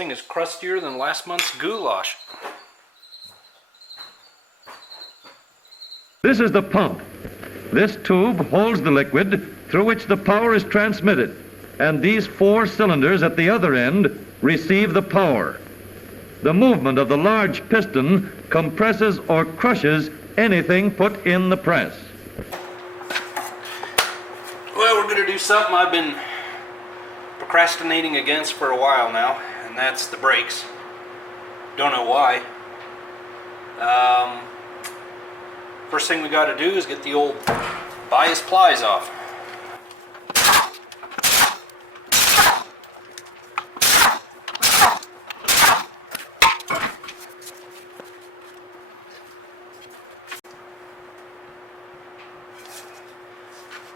thing is crustier than last month's goulash. This is the pump. This tube holds the liquid through which the power is transmitted, and these 4 cylinders at the other end receive the power. The movement of the large piston compresses or crushes anything put in the press. Well, we're going to do something I've been procrastinating against for a while now, and that's the brakes. Don't know why. First thing we got to do is get the old bias plies off.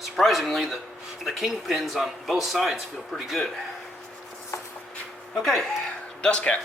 Surprisingly, the kingpins on both sides feel pretty good. Okay, dust cap.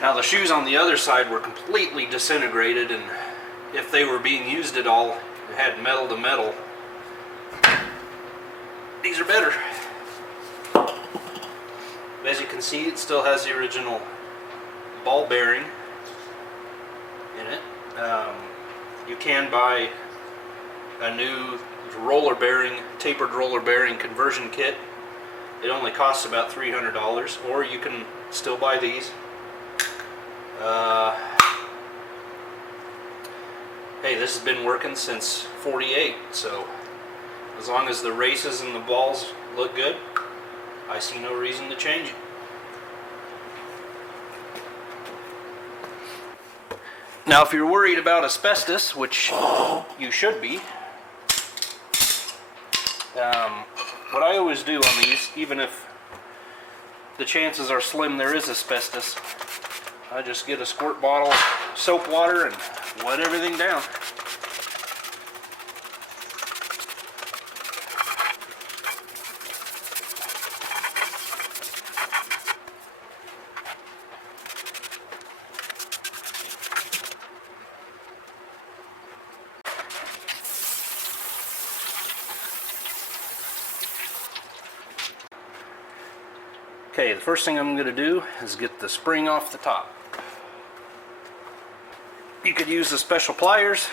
Now the shoes on the other side were completely disintegrated, and if they were being used at all, it had metal to metal. These are better. As you can see, it still has the original ball bearing in it. You can buy a new roller bearing, tapered roller bearing conversion kit. It only costs about $300, or you can still buy these. Hey, this has been working since '48, so as long as the races and the balls look good, I see no reason to change it. Now, if you're worried about asbestos, which you should be, what I always do on these, even if the chances are slim there is asbestos, I just get a squirt bottle of soap water and wet everything down. Okay, the first thing I'm going to do is get the spring off the top. You could use the special pliers,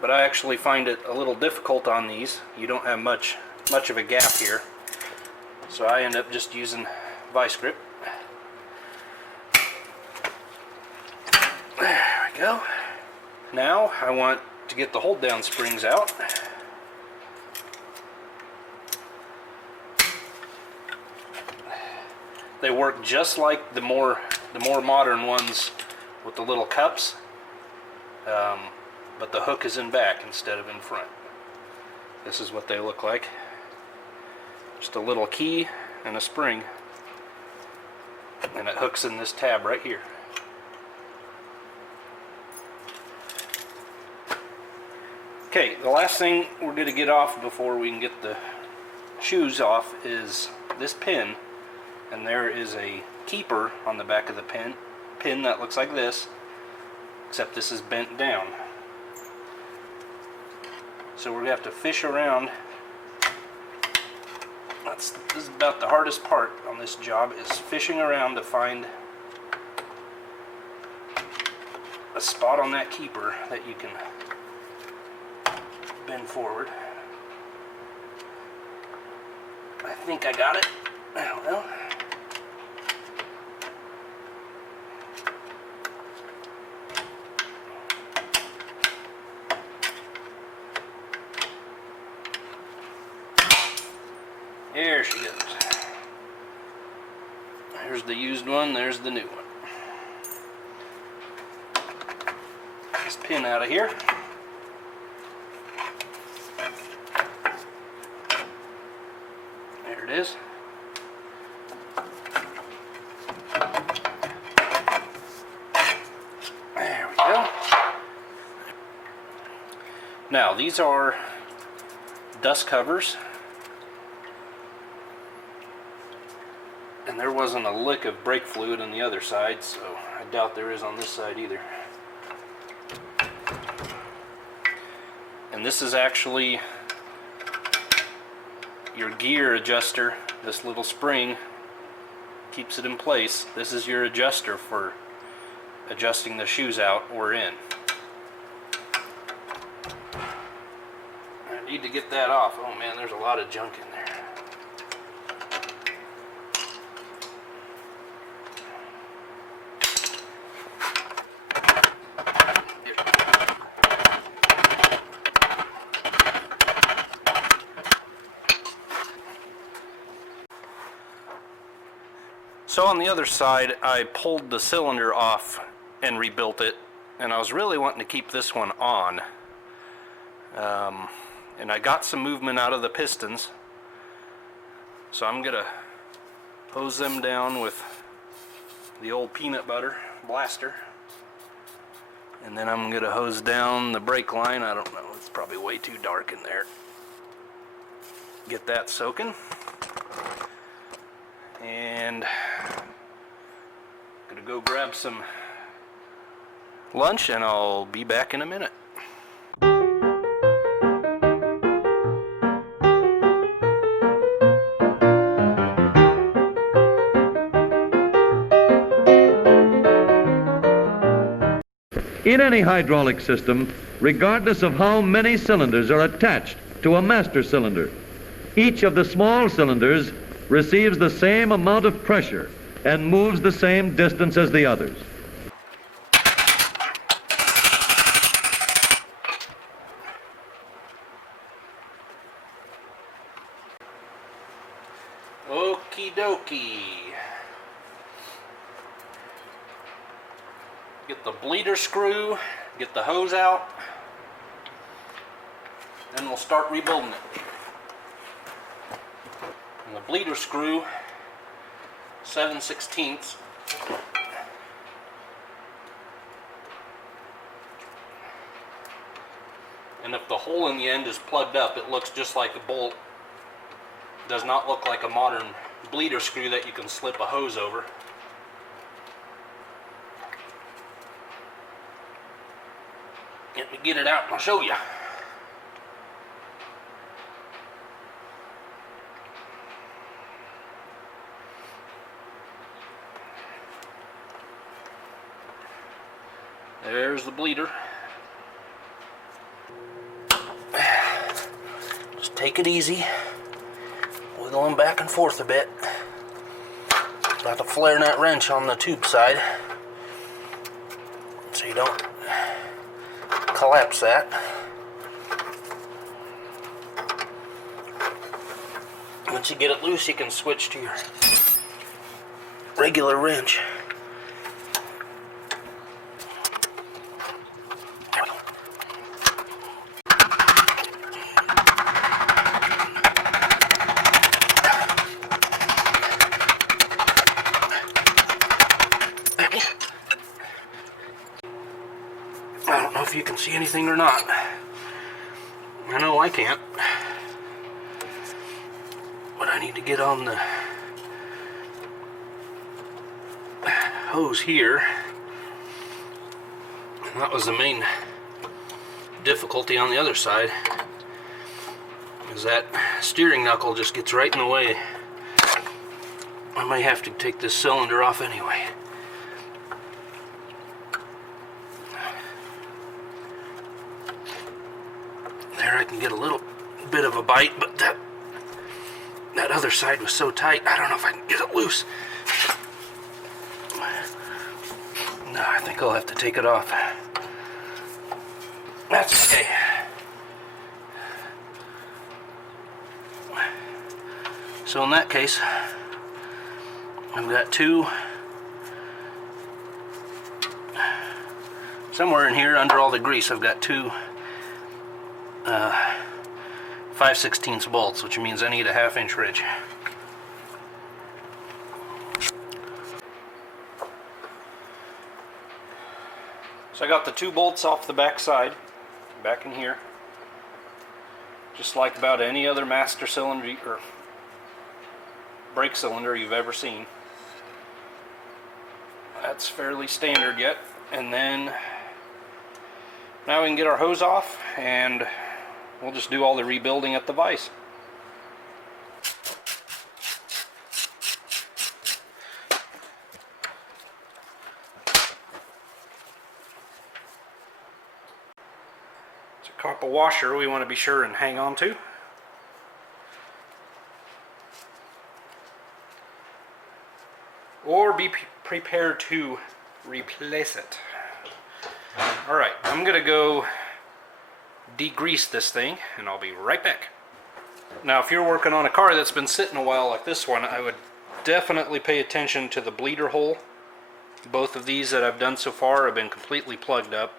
but I actually find it a little difficult on these. You don't have much of a gap here, so I end up just using vice grip. There we go. Now I want to get the hold down springs out. They work just like the more modern ones with the little cups, but the hook is in back instead of in front. This is what they look like. Just a little key and a spring, and it hooks in this tab right here. Okay, the last thing we're going to get off before we can get the shoes off is this pin. And there is a keeper on the back of the pin that looks like this, except this is bent down. So we're going to have to fish around. This is about the hardest part on this job, is fishing around to find a spot on that keeper that you can bend forward. I think I got it. I don't know. There she goes. There's the used one, there's the new one. This pin out of here. There it is. Now, these are dust covers, and there wasn't a lick of brake fluid on the other side, so I doubt there is on this side either. And this is actually your gear adjuster. This little spring keeps it in place. This is your adjuster for adjusting the shoes out or in. I need to get that off. Oh man, there's a lot of junk in there. So on the other side, I pulled the cylinder off and rebuilt it, and I was really wanting to keep this one on. And I got some movement out of the pistons, so I'm gonna hose them down with the old peanut butter blaster, and then I'm gonna hose down the brake line. I don't know, it's probably way too dark in there. Get that soaking, and gonna go grab some lunch, and I'll be back in a minute. In any hydraulic system, regardless of how many cylinders are attached to a master cylinder, each of the small cylinders receives the same amount of pressure and moves the same distance as the others. Okie dokie. Get the bleeder screw, get the hose out, then we'll start rebuilding it. And the bleeder screw, 7/16. And if the hole in the end is plugged up, it looks just like a bolt. Does not look like a modern bleeder screw that you can slip a hose over. Let me get it out and I'll show you. There's the bleeder. Just take it easy. Wiggle them back and forth a bit. About to flare that wrench on the tube side, so you don't collapse that. Once you get it loose, you can switch to your regular wrench. There we go. I don't know if you can see anything or not. I know I can't. But I need to get on the hose here. And that was the main difficulty on the other side, is that steering knuckle just gets right in the way. I may have to take this cylinder off anyway. There, I can get a little bit of a bite, but that other side was so tight, I don't know if I can get it loose. No, I think I'll have to take it off. That's okay. So in that case, I've got two, somewhere in here under all the grease, I've got two 5/16 bolts, which means I need a 1/2 inch ridge. So I got the two bolts off the back side, back in here. just like about any other master cylinder or brake cylinder you've ever seen. That's fairly standard yet. And then now we can get our hose off and we'll just do all the rebuilding at the vise. It's a copper washer we want to be sure and hang on to. Or be prepared to replace it. Alright, I'm gonna go degrease this thing and I'll be right back. Now if you're working on a car that's been sitting a while like this one, I would definitely pay attention to the bleeder hole. Both of these that I've done so far have been completely plugged up.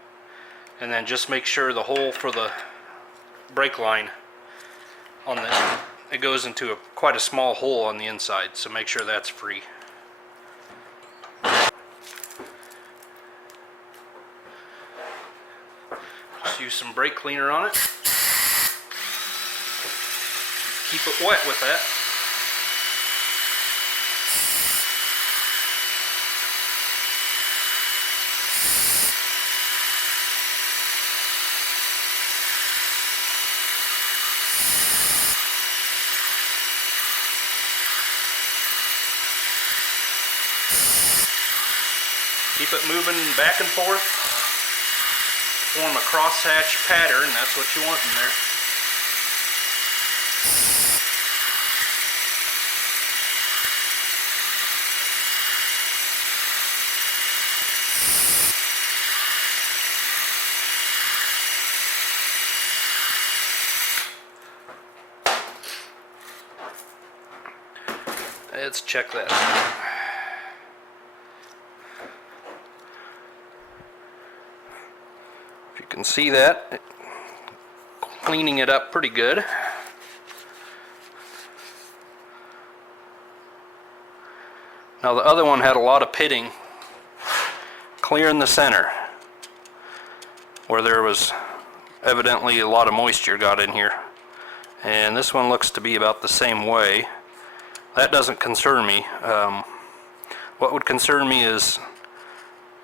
And then just make sure the hole for the brake line on this, it goes into quite a small hole on the inside, so make sure that's free. Just use some brake cleaner on it. Keep it wet with that. Keep it moving back and forth. Form a crosshatch pattern, that's what you want in there. Let's check that out. If you can see that, cleaning it up pretty good. Now the other one had a lot of pitting clear in the center where there was evidently a lot of moisture got in here, and this one looks to be about the same way. That doesn't concern me. What would concern me is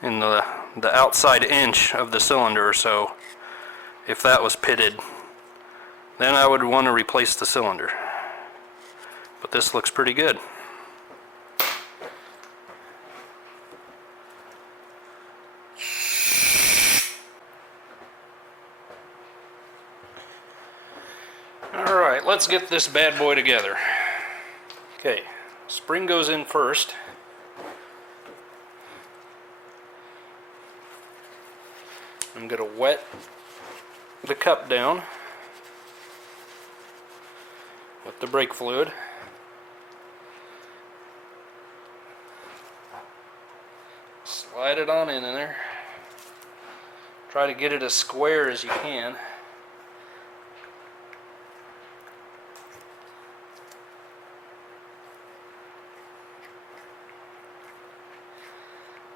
in the outside inch of the cylinder or so. If that was pitted, then I would want to replace the cylinder. But this looks pretty good. Alright, let's get this bad boy together. Okay, spring goes in first. I'm going to wet the cup down with the brake fluid. Slide it on in there. Try to get it as square as you can.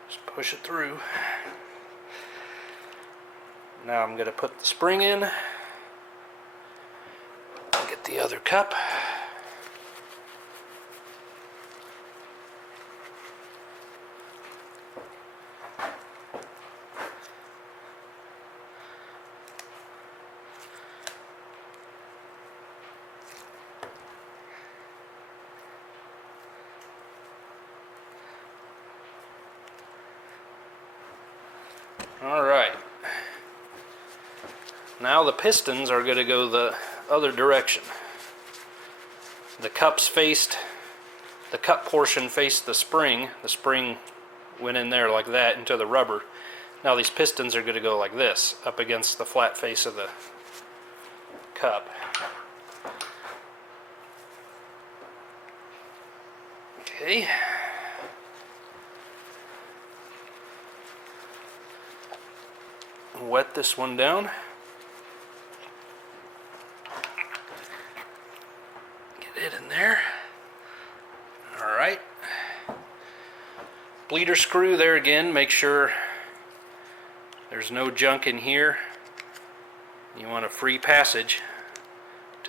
Just push it through. Now I'm going to put the spring in, get the other cup. All right. Now the pistons are going to go the other direction. The cup portion faced the spring. The spring went in there like that into the rubber. Now these pistons are going to go like this, up against the flat face of the cup. Okay. Wet this one down. Get it in there. Alright. Bleeder screw there again. Make sure there's no junk in here. You want a free passage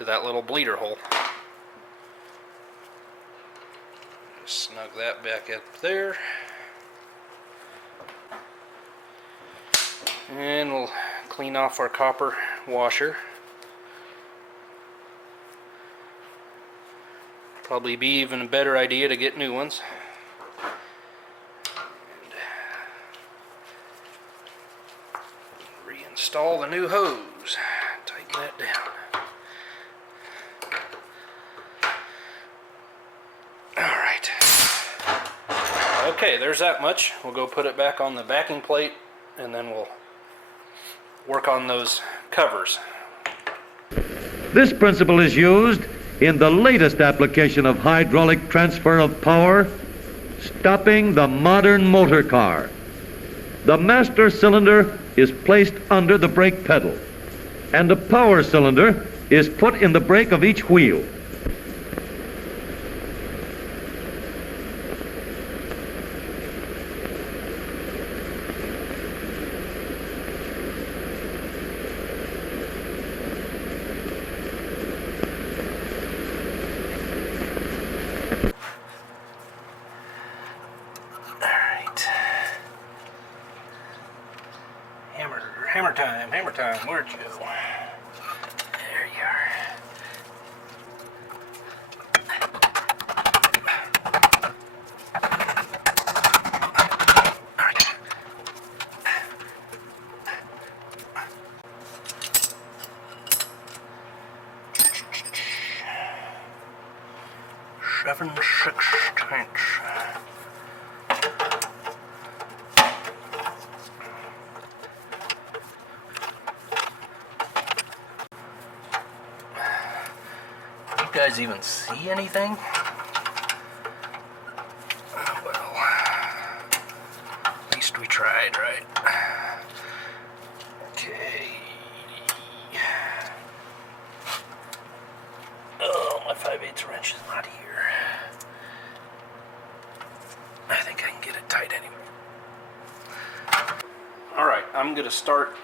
to that little bleeder hole. Just snug that back up there. And we'll clean off our copper washer. Probably be even a better idea to get new ones. And reinstall the new hose. Tighten that down. Alright. Okay, there's that much. We'll go put it back on the backing plate and then we'll work on those covers. This principle is used in the latest application of hydraulic transfer of power, stopping the modern motor car. The master cylinder is placed under the brake pedal, and a power cylinder is put in the brake of each wheel. Hammer time, where'd you go? There you are. All right. Seven, 16. You guys even see anything? Well, at least we tried, right? Okay. Oh, my 5/8 wrench is not here. I think I can get it tight anyway. Alright, I'm going to start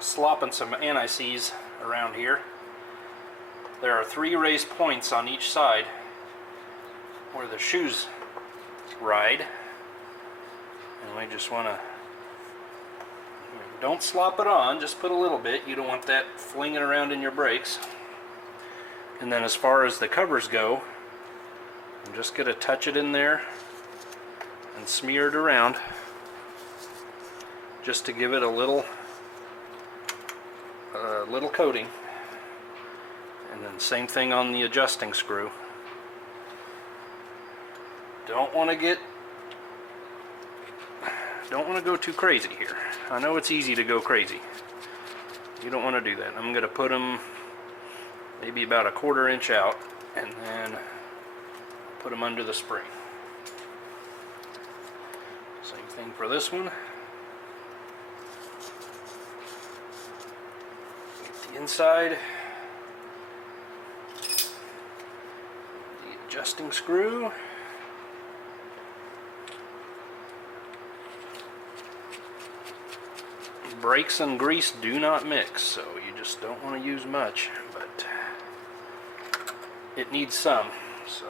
slopping some anti-seize around here. There are 3 raised points on each side where the shoes ride, and we just want to, don't slop it on, just put a little bit. You don't want that flinging around in your brakes. And then as far as the covers go, I'm just going to touch it in there and smear it around just to give it a little coating. And then same thing on the adjusting screw. Don't want to go too crazy here. I know it's easy to go crazy. You don't want to do that. I'm going to put them maybe about a 1/4 inch out and then put them under the spring. Same thing for this one. Get the inside. Adjusting screw. Brakes and grease do not mix, so you just don't want to use much, but it needs some. So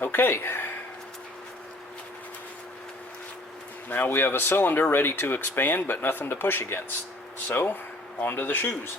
okay, now we have a cylinder ready to expand but nothing to push against, so onto the shoes.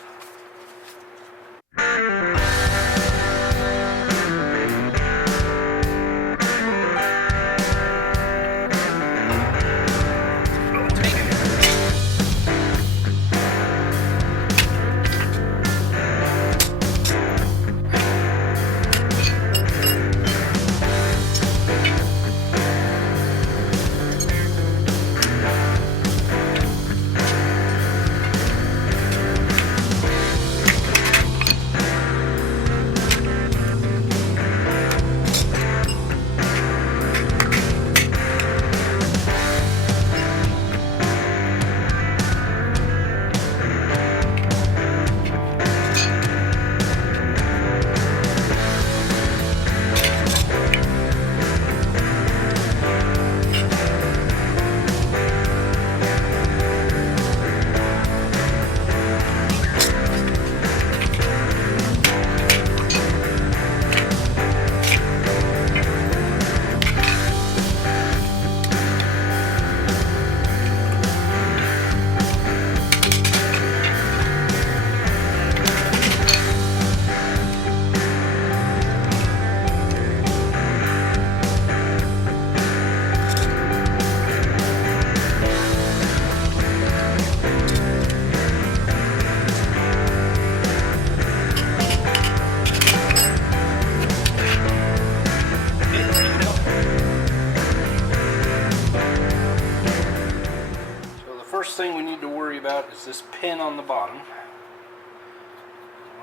first thing we need to worry about is this pin on the bottom.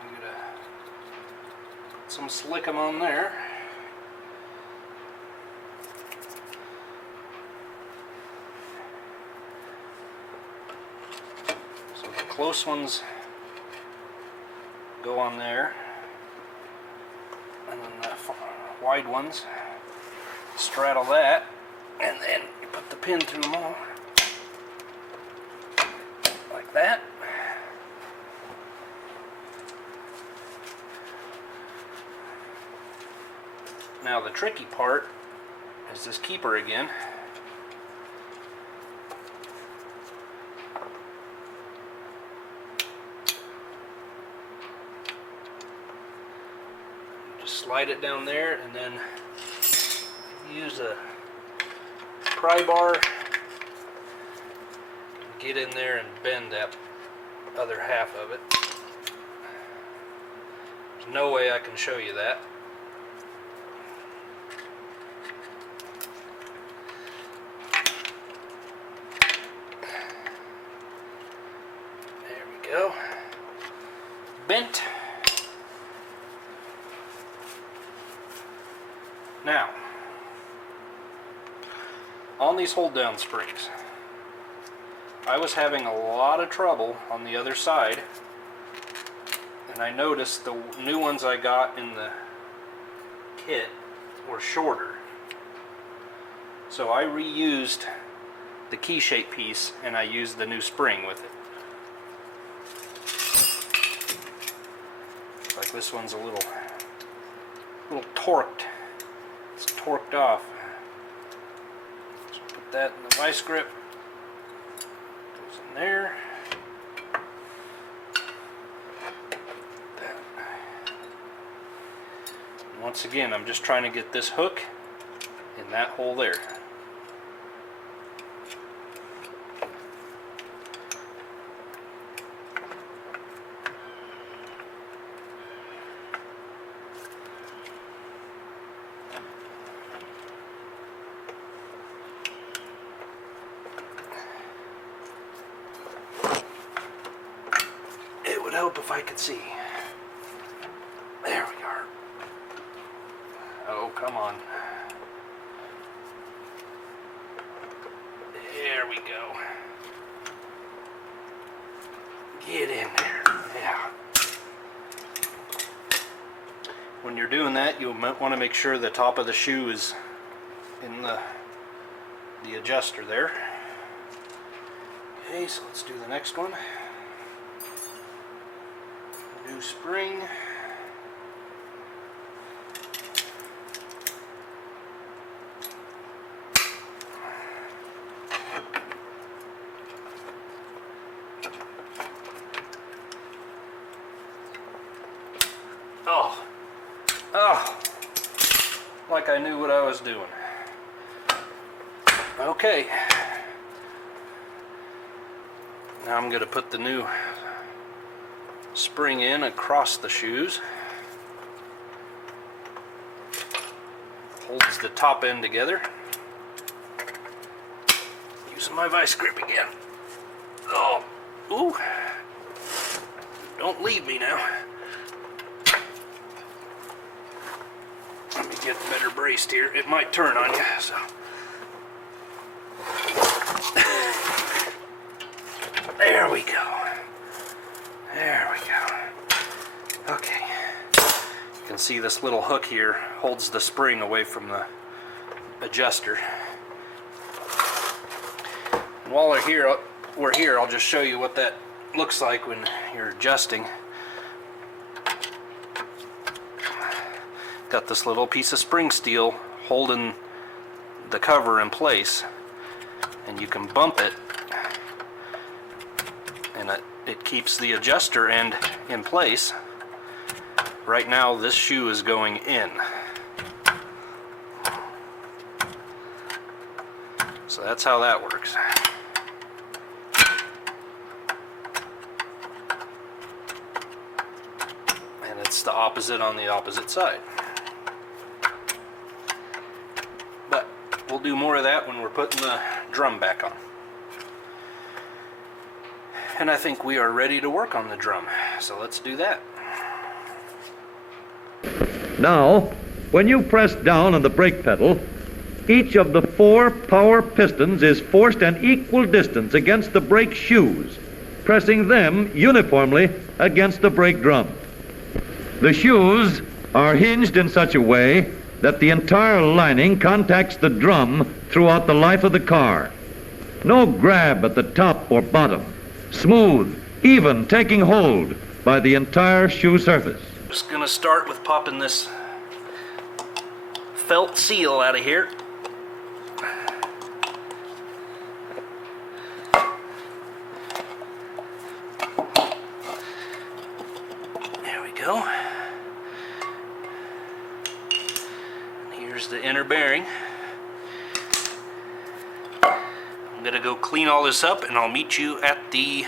I'm going to put some slickum on there. So the close ones go on there, and then the wide ones straddle that, and then you put the pin through them all like that. Now the tricky part is this keeper again. Just slide it down there, and then use a pry bar, get in there and bend that other half of it. There's no way I can show you that. There we go. Bent. Now, on these hold down springs, I was having a lot of trouble on the other side, and I noticed the new ones I got in the kit were shorter. So I reused the key shape piece, and I used the new spring with it. Like this one's a little torqued. It's torqued off. So put that in the vice grip. Goes in there. That. And once again, I'm just trying to get this hook in that hole there. It would help if I could see. There we are. Oh, come on. There we go. Get in there. Yeah. When you're doing that, you might want to make sure the top of the shoe is in the adjuster there. Okay, so let's do the next one. New spring. Oh, like I knew what I was doing. Okay. Now I'm going to put the new spring in across the shoes. Holds the top end together. Using my vice grip again. Oh, ooh. Don't leave me now. Let me get better braced here. It might turn on you, so. There we go. There we go. Okay. You can see this little hook here holds the spring away from the adjuster. And while we're here, I'll just show you what that looks like when you're adjusting. Got this little piece of spring steel holding the cover in place, and you can bump it, and it keeps the adjuster end in place. Right now this shoe is going in, so that's how that works. And it's the opposite on the opposite side. But we'll do more of that when we're putting the drum back on. And I think we are ready to work on the drum. So let's do that. Now, when you press down on the brake pedal, each of the 4 power pistons is forced an equal distance against the brake shoes, pressing them uniformly against the brake drum. The shoes are hinged in such a way that the entire lining contacts the drum throughout the life of the car. No grab at the top or bottom. Smooth, even taking hold by the entire shoe surface. Just gonna start with popping this felt seal out of here. There we go. And here's the inner bearing. I'm gonna go clean all this up and I'll meet you at the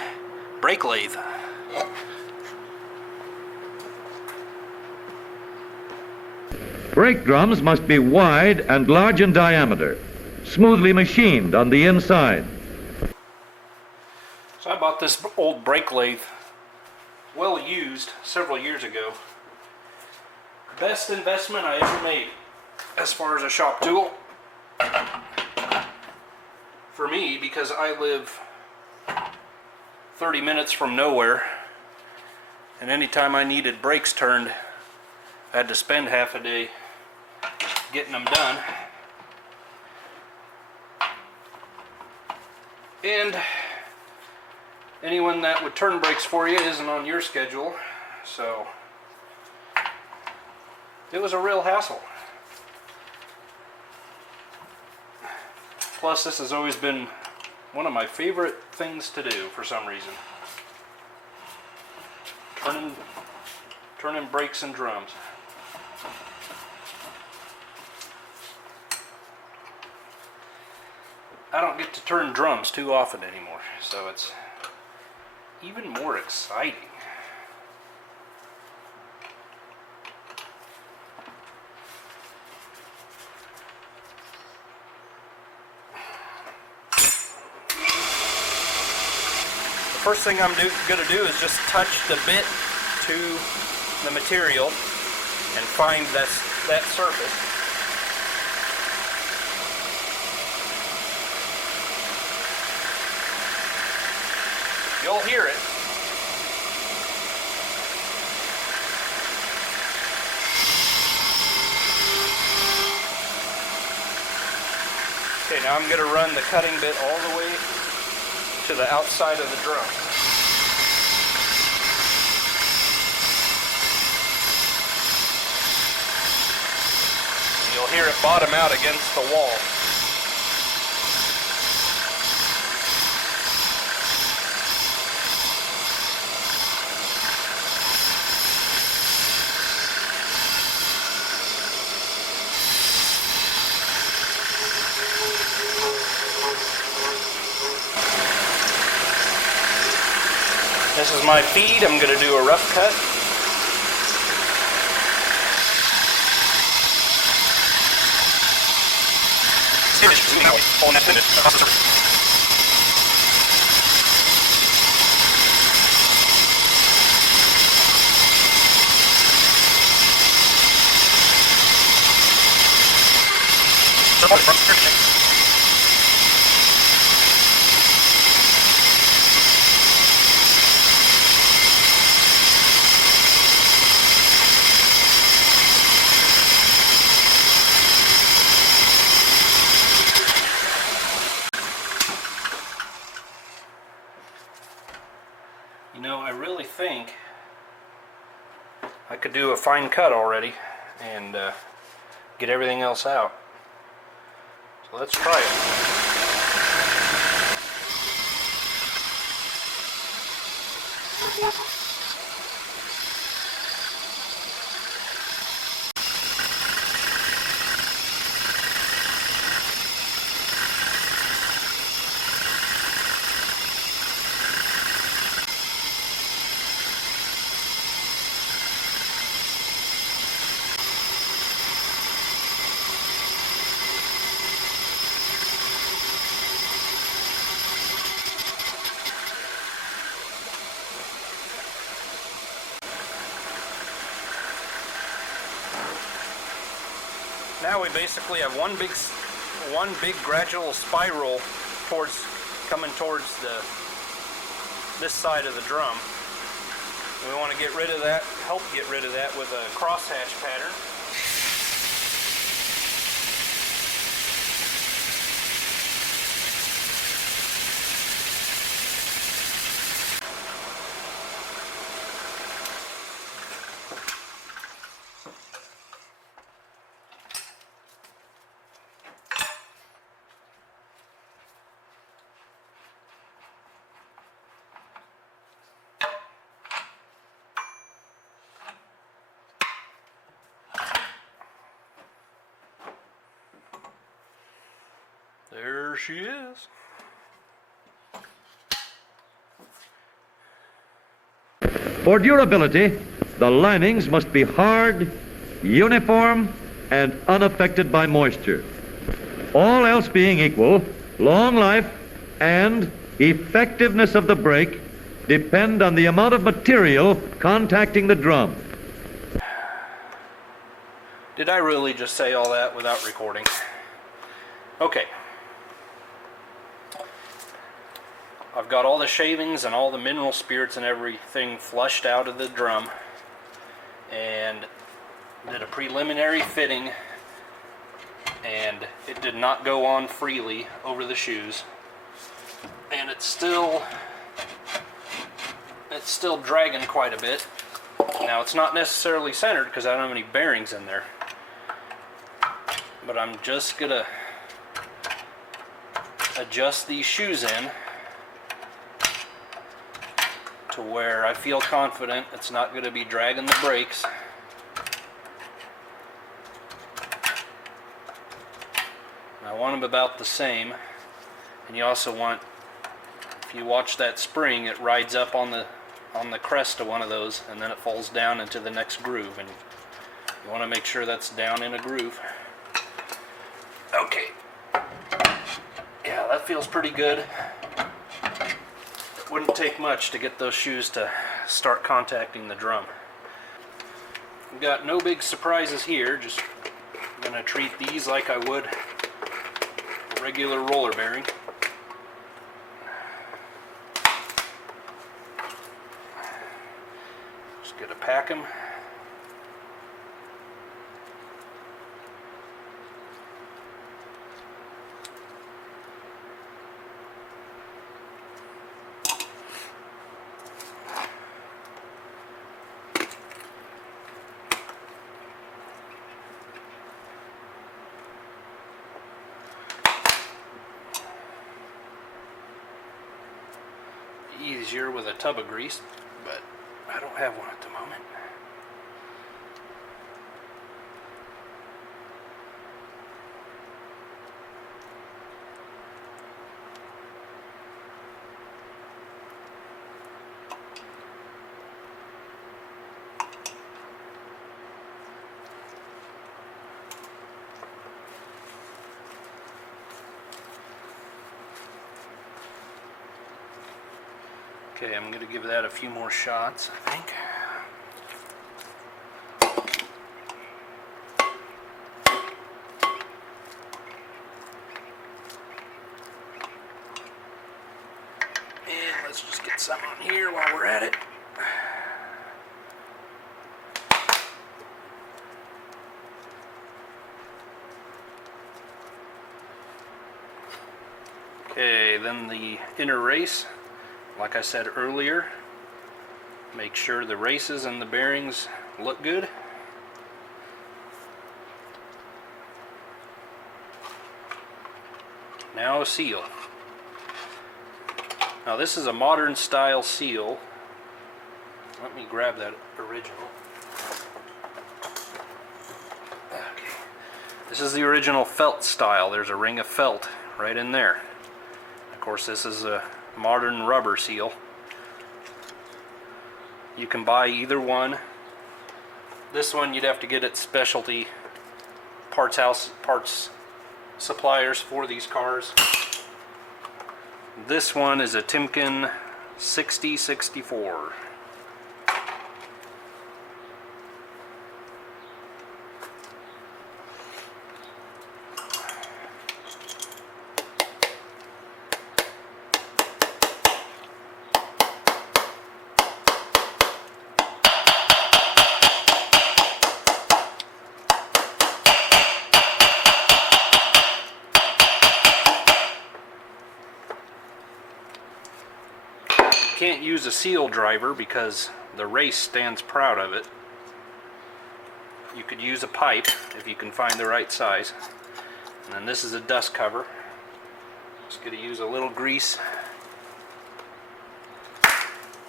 brake lathe. Brake drums must be wide and large in diameter, smoothly machined on the inside. So I bought this old brake lathe, well used, several years ago. Best investment I ever made as far as a shop tool. For me, because I live 30 minutes from nowhere, and anytime I needed brakes turned, I had to spend half a day getting them done. And anyone that would turn brakes for you isn't on your schedule, so it was a real hassle. Plus, this has always been one of my favorite things to do for some reason. Turning brakes and drums. I don't get to turn drums too often anymore, so it's even more exciting. The first thing I'm going to do is just touch the bit to the material and find that surface. You'll hear it. Okay, now I'm going to run the cutting bit all the way to the outside of the drum. And you'll hear it bottom out against the wall. This is my feed. I'm going to do a rough cut. You know, I really think I could do a fine cut already and get everything else out. So let's try it. Now we basically have one big gradual spiral coming towards this side of the drum. We want to get rid of that, help get rid of that with a crosshatch pattern. There she is. For durability, the linings must be hard, uniform, and unaffected by moisture. All else being equal, long life and effectiveness of the brake depend on the amount of material contacting the drum. Did I really just say all that without recording? Okay. I've got all the shavings and all the mineral spirits and everything flushed out of the drum, and did a preliminary fitting, and it did not go on freely over the shoes, and it's still dragging quite a bit. Now it's not necessarily centered because I don't have any bearings in there, but I'm just gonna adjust these shoes in to where I feel confident it's not going to be dragging the brakes. I want them about the same, and you also want, if you watch that spring, it rides up on the crest of one of those, and then it falls down into the next groove, and you want to make sure that's down in a groove. Okay, yeah, that feels pretty good. Wouldn't take much to get those shoes to start contacting the drum. We've got no big surprises here, just gonna treat these like I would a regular roller bearing. Just gonna pack them. Easier with a tub of grease, but I don't have one at the moment. Okay, I'm going to give that a few more shots, I think. And let's just get some on here while we're at it. Okay, then the inner race. Like I said earlier, make sure the races and the bearings look good. Now a seal. Now this is a modern style seal. Let me grab that original. Okay. This is the original felt style. There's a ring of felt right in there. Of course, this is a modern rubber seal. You can buy either one. This one you'd have to get at specialty parts suppliers for these cars. This one is a Timken 6064. can't use a seal driver because the race stands proud of it. You could use a pipe if you can find the right size. And then this is a dust cover. Just going to use a little grease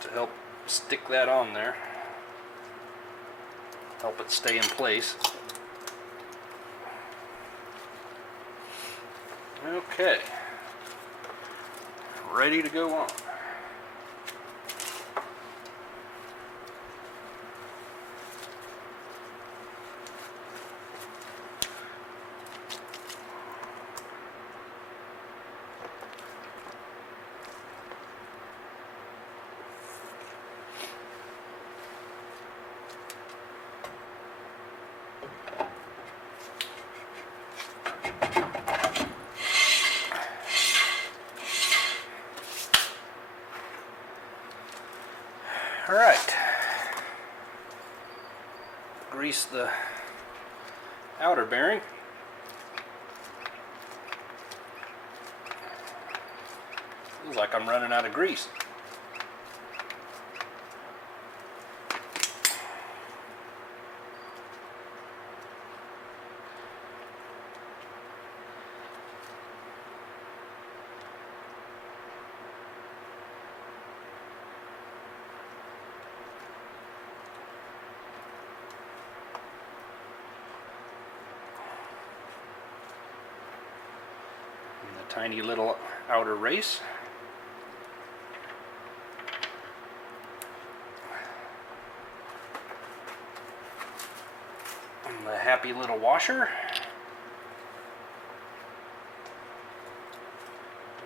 to help stick that on there. Help it stay in place. Okay. Ready to go on. Alright, grease the outer bearing. Feels like I'm running out of grease. Tiny little outer race. And the happy little washer.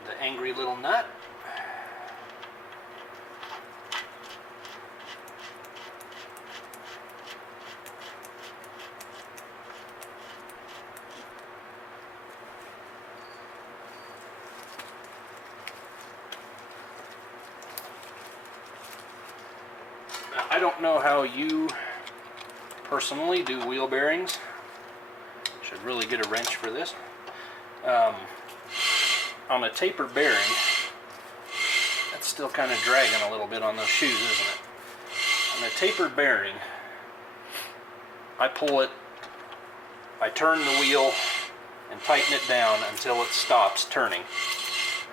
The angry little nut. I don't know how you personally do wheel bearings. Should really get a wrench for this. On a tapered bearing, that's still kind of dragging a little bit on those shoes, isn't it? On a tapered bearing, I pull it, I turn the wheel and tighten it down until it stops turning.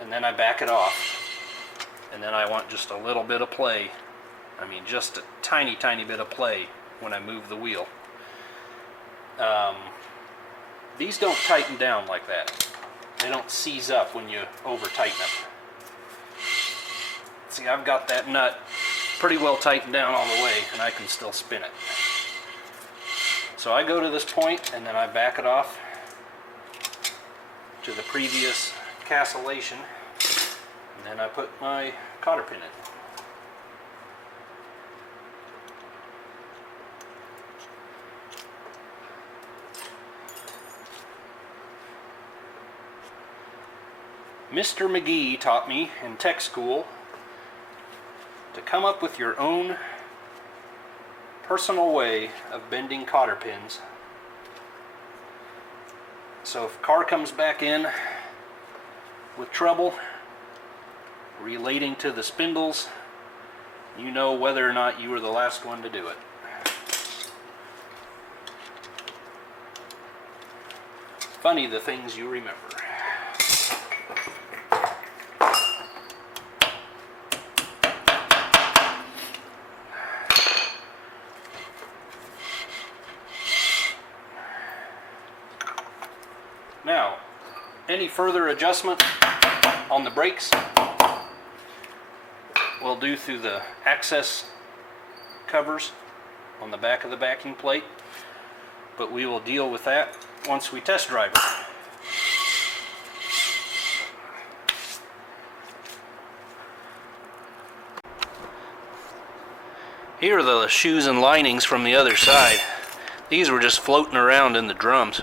And then I back it off. And then I want just a little bit of play. I mean, just a tiny, tiny bit of play when I move the wheel. These don't tighten down like that. They don't seize up when you over tighten them. See, I've got that nut pretty well tightened down all the way, and I can still spin it. So I go to this point, and then I back it off to the previous cancellation, and then I put my cotter pin in. Mr. McGee taught me in tech school to come up with your own personal way of bending cotter pins. So if a car comes back in with trouble relating to the spindles, you know whether or not you were the last one to do it. Funny the things you remember. Now, any further adjustment on the brakes we'll do through the access covers on the back of the backing plate, but we will deal with that once we test drive it. Here are the shoes and linings from the other side. These were just floating around in the drums.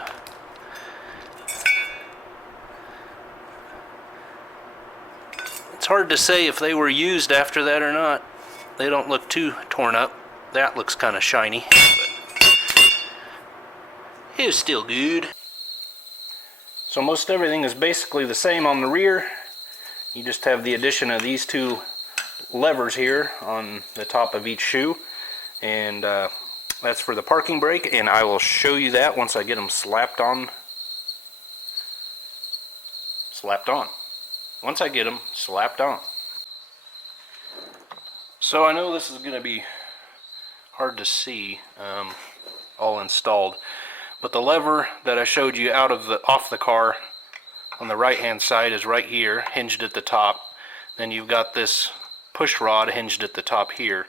It's hard to say if they were used after that or not. They don't look too torn up. That looks kind of shiny, but it was still good. So most everything is basically the same on the rear. You just have the addition of these two levers here on the top of each shoe, and that's for the parking brake, and I will show you that once I get them slapped on. Once I get them slapped on. So I know this is going to be hard to see all installed, but the lever that I showed you off the car on the right hand side is right here, hinged at the top. Then you've got this push rod hinged at the top here,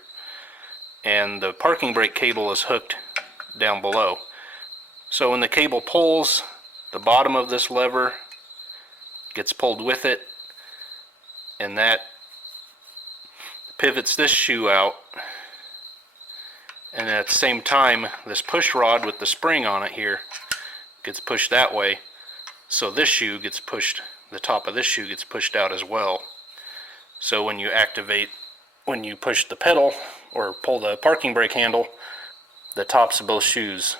and the parking brake cable is hooked down below. So when the cable pulls, the bottom of this lever gets pulled with it, and that pivots this shoe out, and at the same time this push rod with the spring on it here gets pushed that way, so this shoe gets pushed, the top of this shoe gets pushed out as well. So when you push the pedal or pull the parking brake handle, the tops of both shoes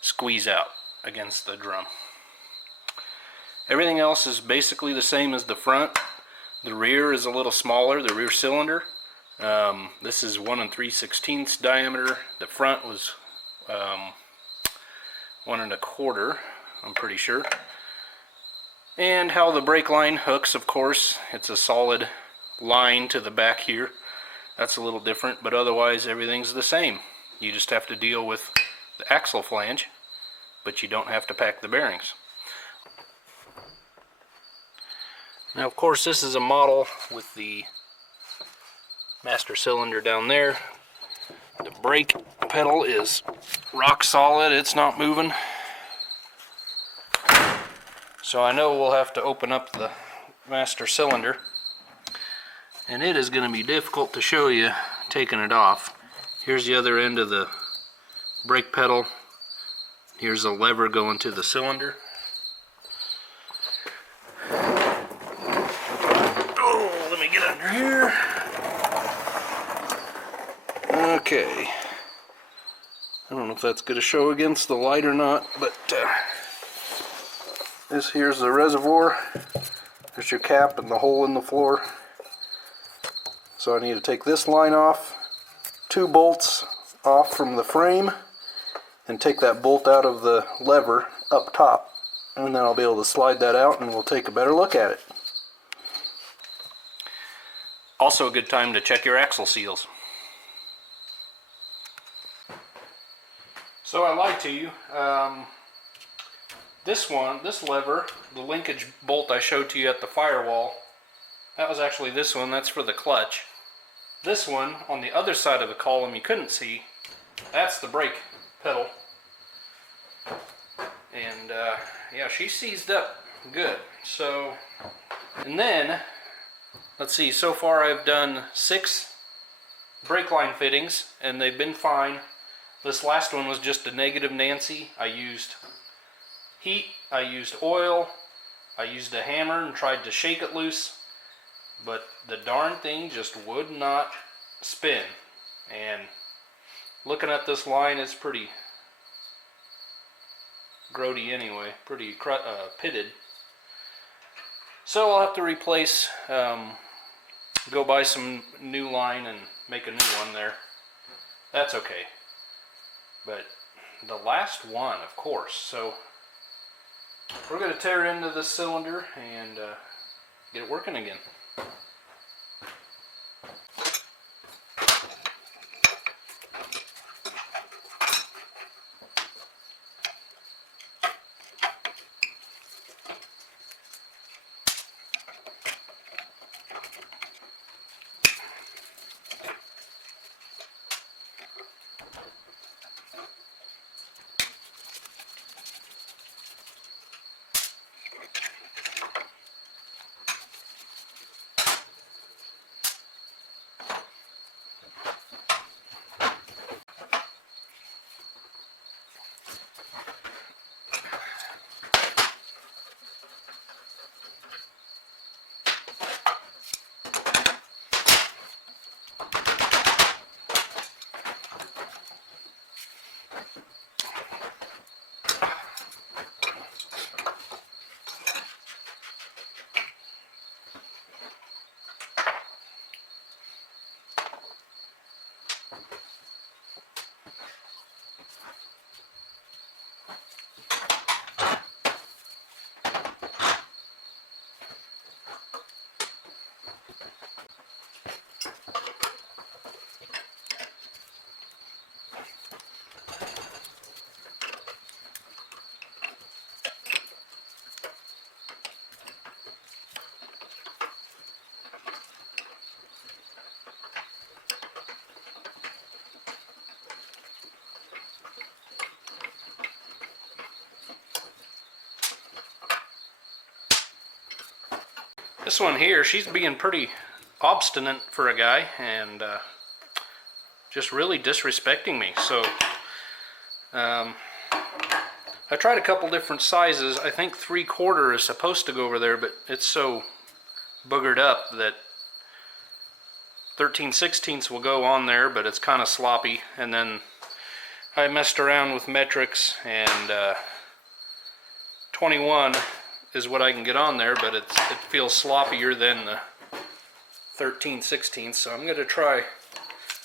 squeeze out against the drum. Everything else is basically the same as the front. The rear is a little smaller, the rear cylinder. This is 1 3/16 diameter. The front was 1 1/4, I'm pretty sure. And how the brake line hooks, of course, it's a solid line to the back here. That's a little different, but otherwise everything's the same. You just have to deal with the axle flange, but you don't have to pack the bearings. Now, of course, this is a model with the master cylinder down there. The brake pedal is rock solid, it's not moving. So I know we'll have to open up the master cylinder, and it is going to be difficult to show you taking it off. Here's the other end of the brake pedal. Here's a lever going to the cylinder. Oh, let me get under here. Okay. I don't know if that's going to show against the light or not, but this here's the reservoir. There's your cap and the hole in the floor. So I need to take this line off, 2 bolts off from the frame, and take that bolt out of the lever up top. And then I'll be able to slide that out and we'll take a better look at it. Also a good time to check your axle seals. So I lied to you. This lever, the linkage bolt I showed to you at the firewall, that was actually this one, that's for the clutch. This one, on the other side of the column you couldn't see, that's the brake pedal. And yeah, she seized up good. So, and then, let's see, so far I've done 6 brake line fittings, and they've been fine. This last one was just a negative Nancy. I used heat, I used oil, I used a hammer and tried to shake it loose, but the darn thing just would not spin. And looking at this line, it's pretty grody anyway, pretty pitted. So I'll have to replace, go buy some new line and make a new one there. That's okay. But the last one, of course, so we're going to tear into this cylinder and get it working again. This one here, she's being pretty obstinate for a guy and just really disrespecting me. So I tried a couple different sizes. I think 3/4 is supposed to go over there, but it's so boogered up that 13/16 will go on there, but it's kind of sloppy. And then I messed around with metrics, and 21 is what I can get on there, but it feels sloppier than the 13/16. So I'm going to try.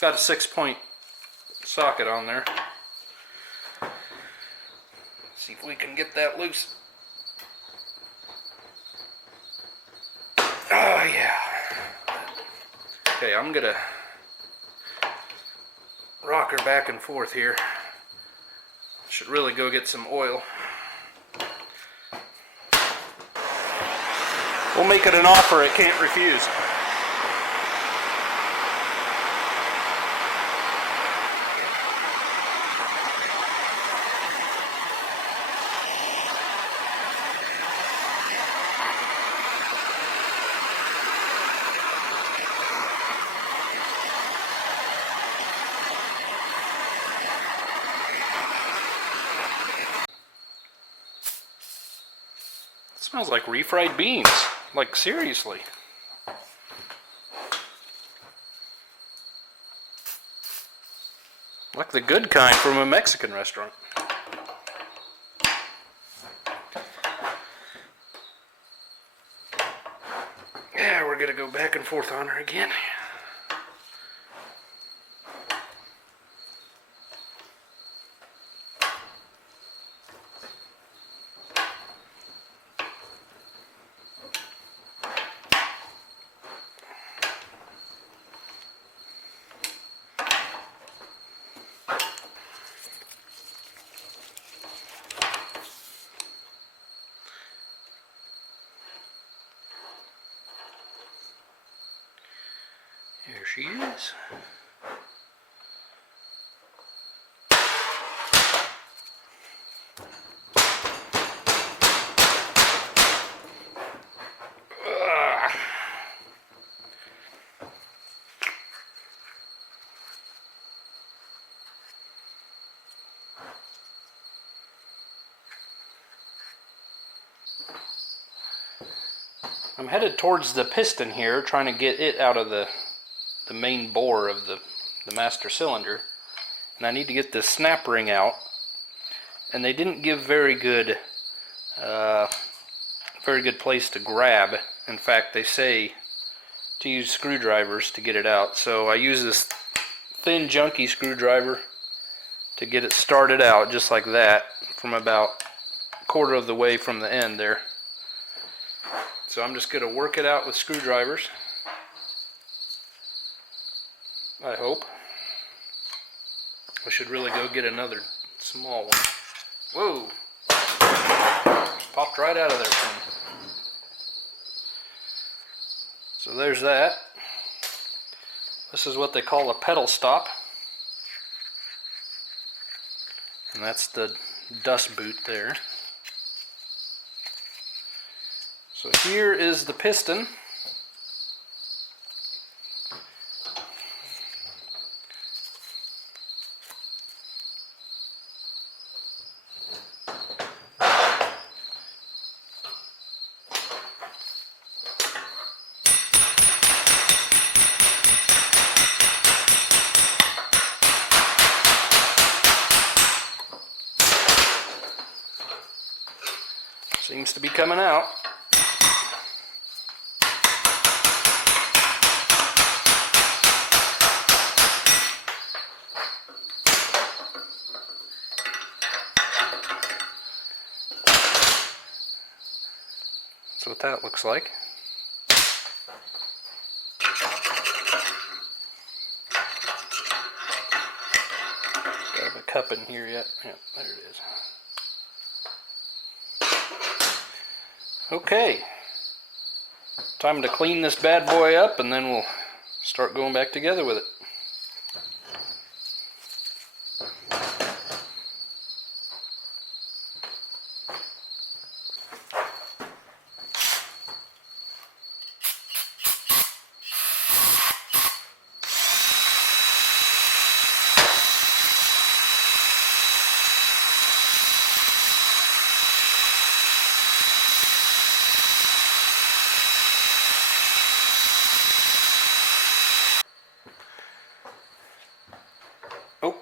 Got a 6-point socket on there. See if we can get that loose. Oh yeah. Okay, I'm gonna rock her back and forth here. Should really go get some oil. We'll make it an offer it can't refuse. Smells like refried beans. Like, seriously. Like the good kind from a Mexican restaurant. Yeah, we're gonna go back and forth on her again. There she is. I'm headed towards the piston here, trying to get it out of the main bore of the master cylinder, and I need to get this snap ring out, and they didn't give very good place to grab. In fact, they say to use screwdrivers to get it out, so I use this thin junky screwdriver to get it started out just like that from about a quarter of the way from the end there. So I'm just going to work it out with screwdrivers, I hope. I should really go get another small one. Whoa! Popped right out of there from me. So there's that. This is what they call a pedal stop. And that's the dust boot there. So here is the piston. Seems to be coming out. That's what that looks like. Do I have a cup in here yet? Yep, there it is. Okay, time to clean this bad boy up, and then we'll start going back together with it.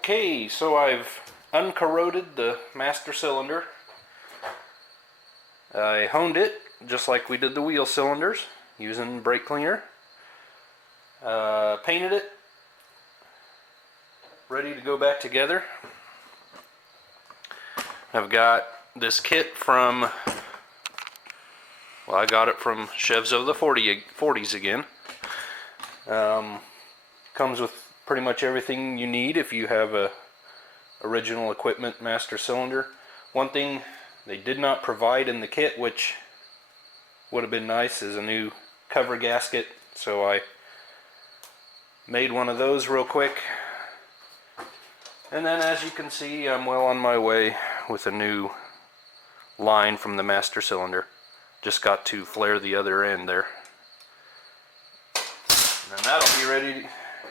Okay, so I've uncorroded the master cylinder. I honed it just like we did the wheel cylinders using brake cleaner. Painted it, ready to go back together. I've got this kit from, well, I got it from Chevs of the 40s again. Comes with pretty much everything you need if you have a original equipment master cylinder. One thing they did not provide in the kit, which would have been nice, is a new cover gasket. So I made one of those real quick. And then, as you can see, I'm well on my way with a new line from the master cylinder. Just got to flare the other end there. And then that'll be ready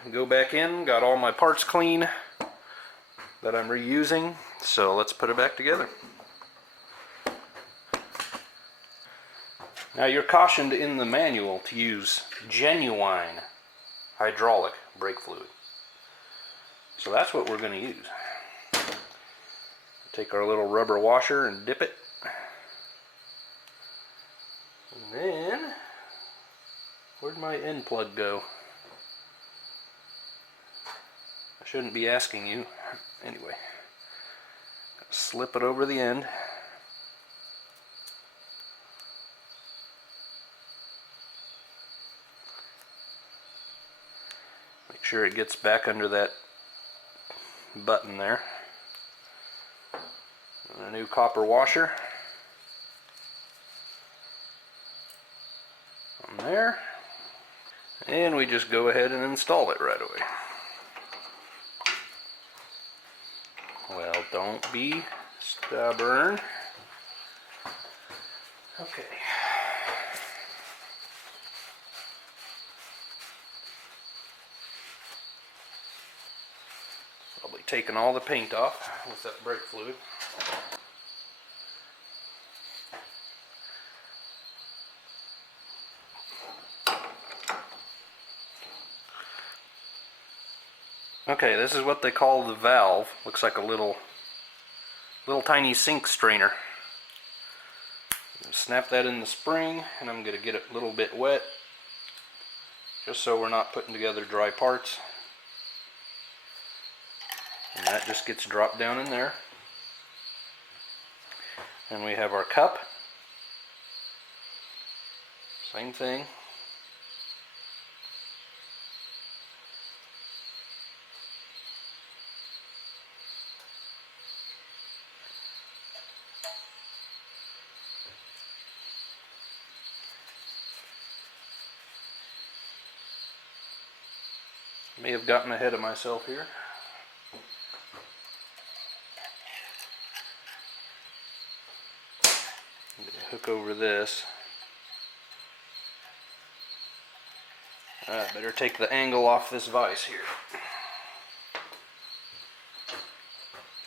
to go back in. Got all my parts clean that I'm reusing. So let's put it back together. Now, you're cautioned in the manual to use genuine hydraulic brake fluid. So that's what we're going to use. Take our little rubber washer and dip it. And then, where'd my end plug go? I shouldn't be asking you. Anyway, slip it over the end. Make sure it gets back under that button there. And a new copper washer on there. And we just go ahead and install it right away. Well, don't be stubborn. Okay. Probably taking all the paint off with that brake fluid. Okay, this is what they call the valve. Looks like a little tiny sink strainer. Snap that in the spring, and I'm going to get it a little bit wet, just so we're not putting together dry parts. And that just gets dropped down in there. And we have our cup. Same thing. May have gotten ahead of myself here. I'm going to hook over this. I better take the angle off this vise here.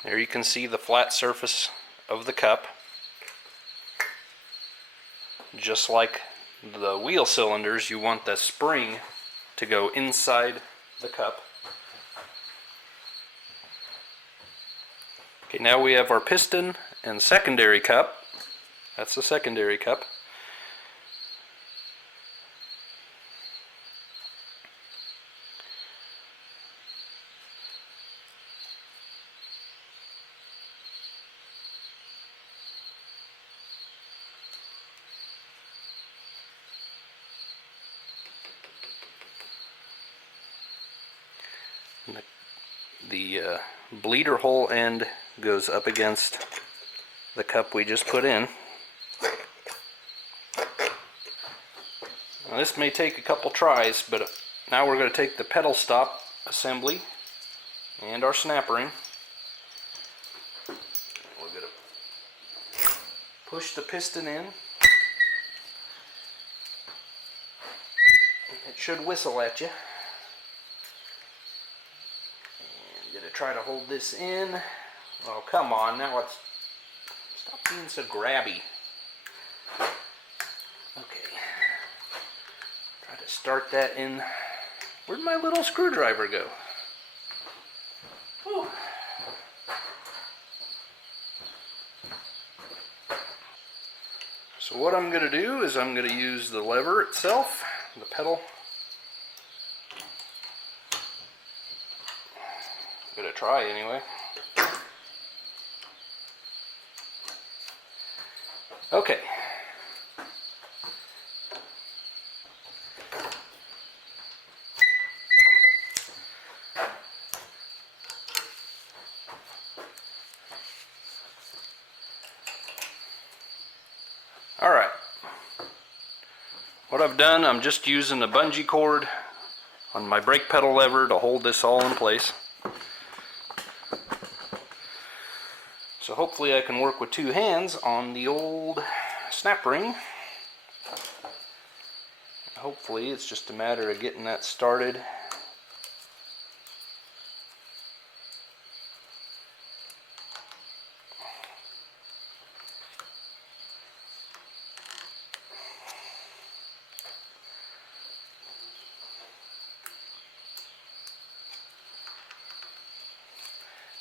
There you can see the flat surface of the cup. Just like the wheel cylinders, you want the spring to go inside the cup. Okay, now we have our piston and secondary cup. That's the secondary cup. The bleeder hole end goes up against the cup we just put in. Now, this may take a couple tries, but now we're going to take the pedal stop assembly and our snap ring. We're going to push the piston in. It should whistle at you. Gonna try to hold this in. Oh, come on, now it's... Stop being so grabby. Okay. Try to start that in. Where'd my little screwdriver go? Whew. So what I'm going to do is I'm going to use the lever itself, the pedal. I'm going to try anyway. Okay. Alright. What I've done, I'm just using a bungee cord on my brake pedal lever to hold this all in place. So hopefully I can work with two hands on the old snap ring. Hopefully it's just a matter of getting that started.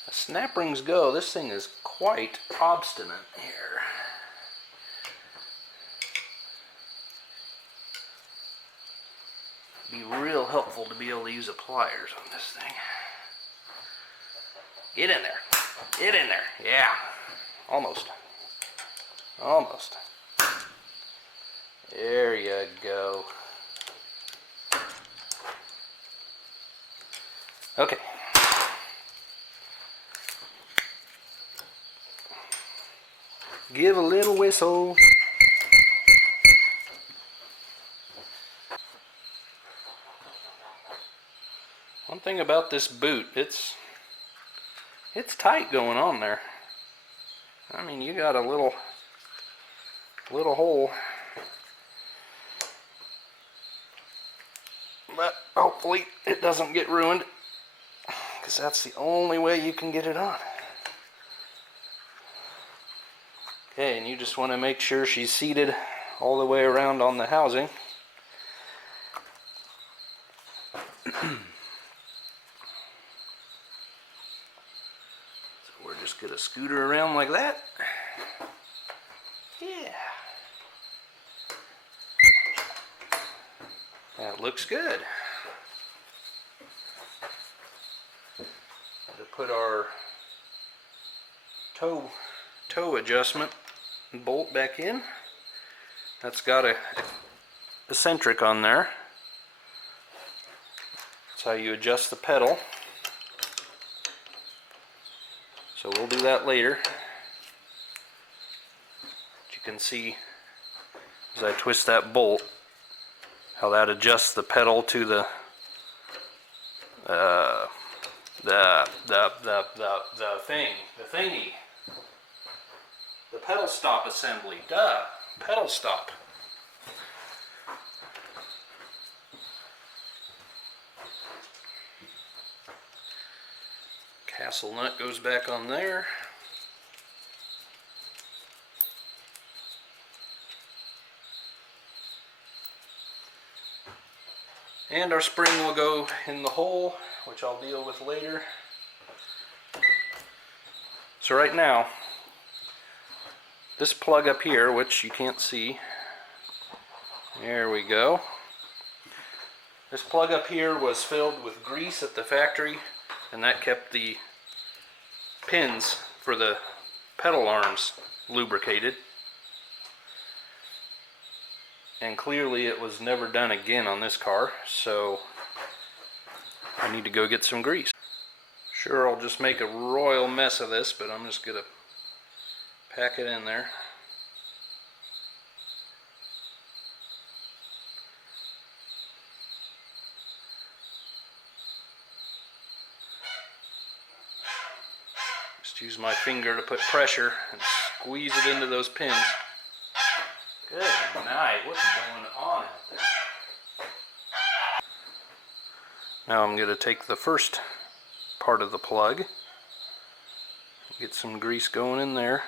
As snap rings go, this thing is quite obstinate here. Be real helpful to be able to use a pliers on this thing. Get in there. Get in there. Yeah. Almost. Almost. There you go. Okay. Give a little whistle. One thing about this boot, it's tight going on there. I mean, you got a little hole, but hopefully it doesn't get ruined, because that's the only way you can get it on. Okay, and you just want to make sure she's seated all the way around on the housing. We're just going to scoot her around like that. Yeah. That looks good. To put our toe adjustment bolt back in. That's got a eccentric on there. That's how you adjust the pedal. So we'll do that later. But you can see as I twist that bolt how that adjusts the pedal to the thingy. The pedal stop assembly. Duh. Pedal stop. Castle nut goes back on there. And our spring will go in the hole, which I'll deal with later. So right now, this plug up here, which you can't see, there we go. This plug up here was filled with grease at the factory, and that kept the pins for the pedal arms lubricated. And clearly it was never done again on this car, so I need to go get some grease. Sure, I'll just make a royal mess of this, but I'm just going to pack it in there. Just use my finger to put pressure and squeeze it into those pins. Good night. What's going on out there? Now I'm going to take the first part of the plug, get some grease going in there.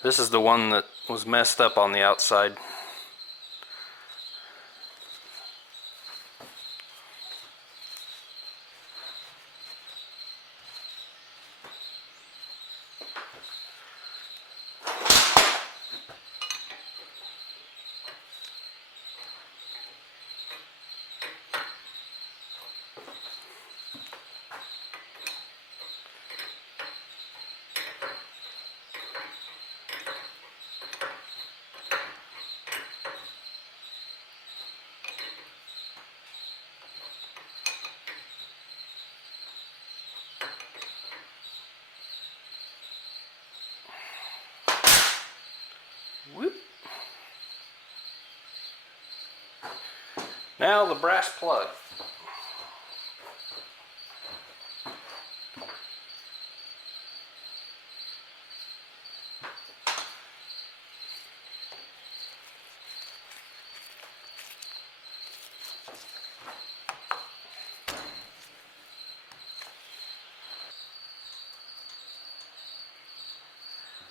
This is the one that was messed up on the outside. Whoop. Now the brass plug.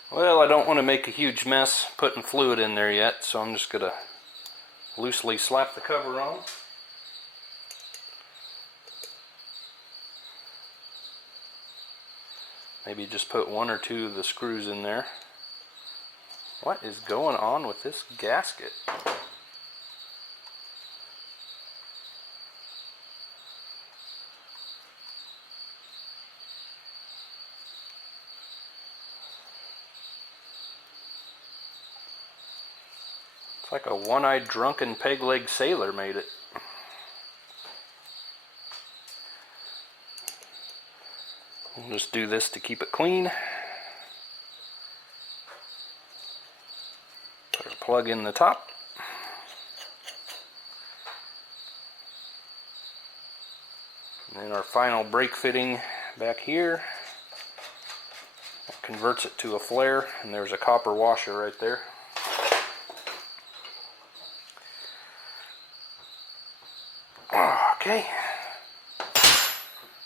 Well, I don't want to make a huge mess putting fluid in there yet, so I'm just going to loosely slap the cover on. Maybe just put one or two of the screws in there. What is going on with this gasket? It's like a one-eyed drunken peg-leg sailor made it. We'll just do this to keep it clean. Put our plug in the top. And then our final brake fitting back here. That converts it to a flare, and there's a copper washer right there. Okay,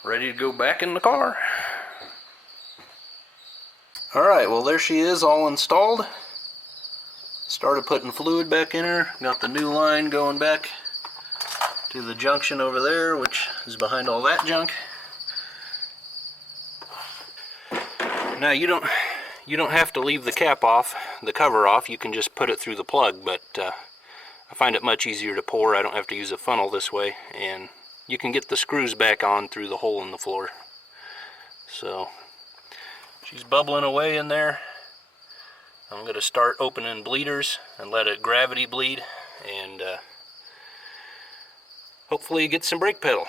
ready to go back in the car. Alright, well there she is, all installed. Started putting fluid back in her. Got the new line going back to the junction over there, which is behind all that junk. Now you don't have to leave the cap off, the cover off. You can just put it through the plug, but I find it much easier to pour. I don't have to use a funnel this way, and you can get the screws back on through the hole in the floor. So she's bubbling away in there. I'm going to start opening bleeders and let it gravity bleed, and hopefully get some brake pedal.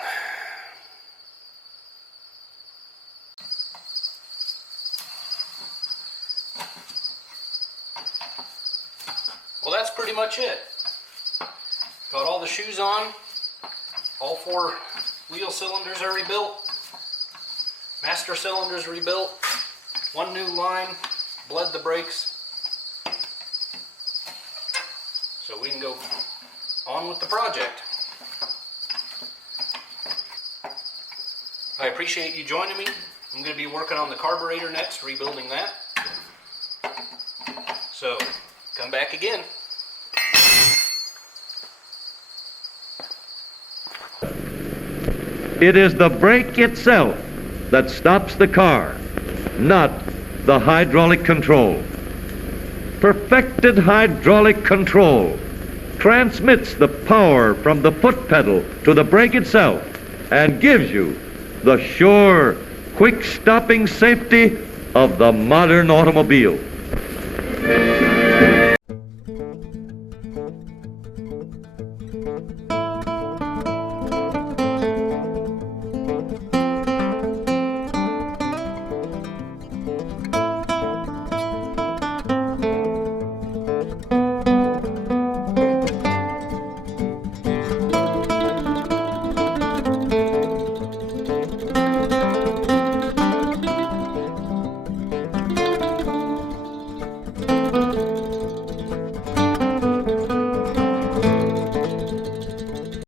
Well, that's pretty much it. Got all the shoes on. All 4 wheel cylinders are rebuilt. Master cylinders rebuilt. 1 new line. Bled the brakes. So we can go on with the project. I appreciate you joining me. I'm going to be working on the carburetor next, rebuilding that. So, come back again. It is the brake itself that stops the car, not the hydraulic control. Perfected hydraulic control transmits the power from the foot pedal to the brake itself and gives you the sure, quick-stopping safety of the modern automobile.